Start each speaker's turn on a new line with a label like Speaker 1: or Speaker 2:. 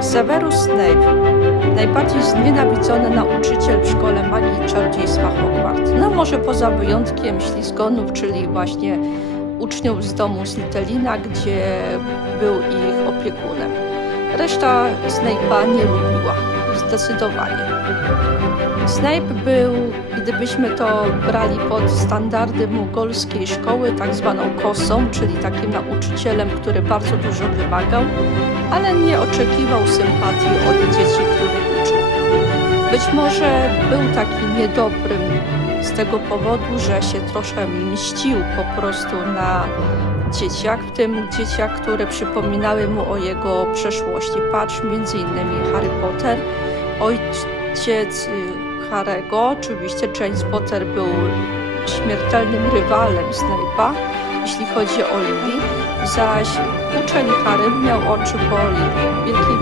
Speaker 1: Severus Snape, najbardziej znienawidzony nauczyciel w szkole magii i czarodziejstwa Hogwarts. No może poza wyjątkiem ślizgonów, czyli właśnie uczniów z domu Slytherina, gdzie był ich opiekunem. Reszta Snape'a nie lubiła, zdecydowanie. Snape był, gdybyśmy to brali pod standardy mugolskiej szkoły, tak zwaną kosą, czyli takim nauczycielem, który bardzo dużo wymagał, ale nie oczekiwał sympatii od dzieci, których uczył. Być może był taki niedobrym z tego powodu, że się trochę mścił po prostu na dzieciach, w tym dzieciach, które przypominały mu o jego przeszłości. Patrz między innymi Harry Potter, ojciec y, Harego, oczywiście James Potter był śmiertelnym rywalem Snape'a, jeśli chodzi o Lily, zaś uczeń Harry miał oczy po wielkiej